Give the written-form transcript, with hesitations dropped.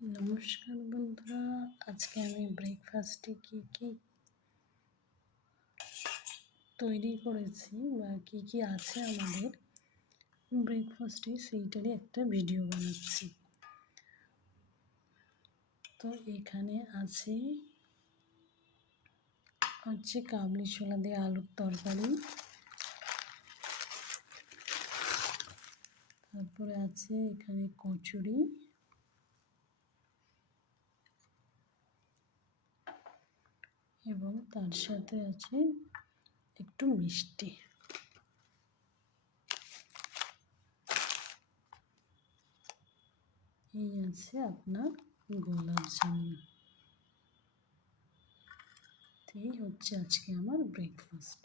নমস্কার বন্ধুরা, আজকে আমি ব্রেকফাস্টে কী তৈরি করেছি বা কী আছে আমাদের ব্রেকফাস্টে সেইটারই একটা ভিডিও বানাচ্ছি। তো এখানে আছে কাবলি ছোলা দিয়ে আলুর তরকারি, তারপরে আছে এখানে কচুরি, এবং তার সাথে আছে একটু মিষ্টি। এই আছে আপনার গোলাপ জামুন। এই হচ্ছে আজকে আমার ব্রেকফাস্ট।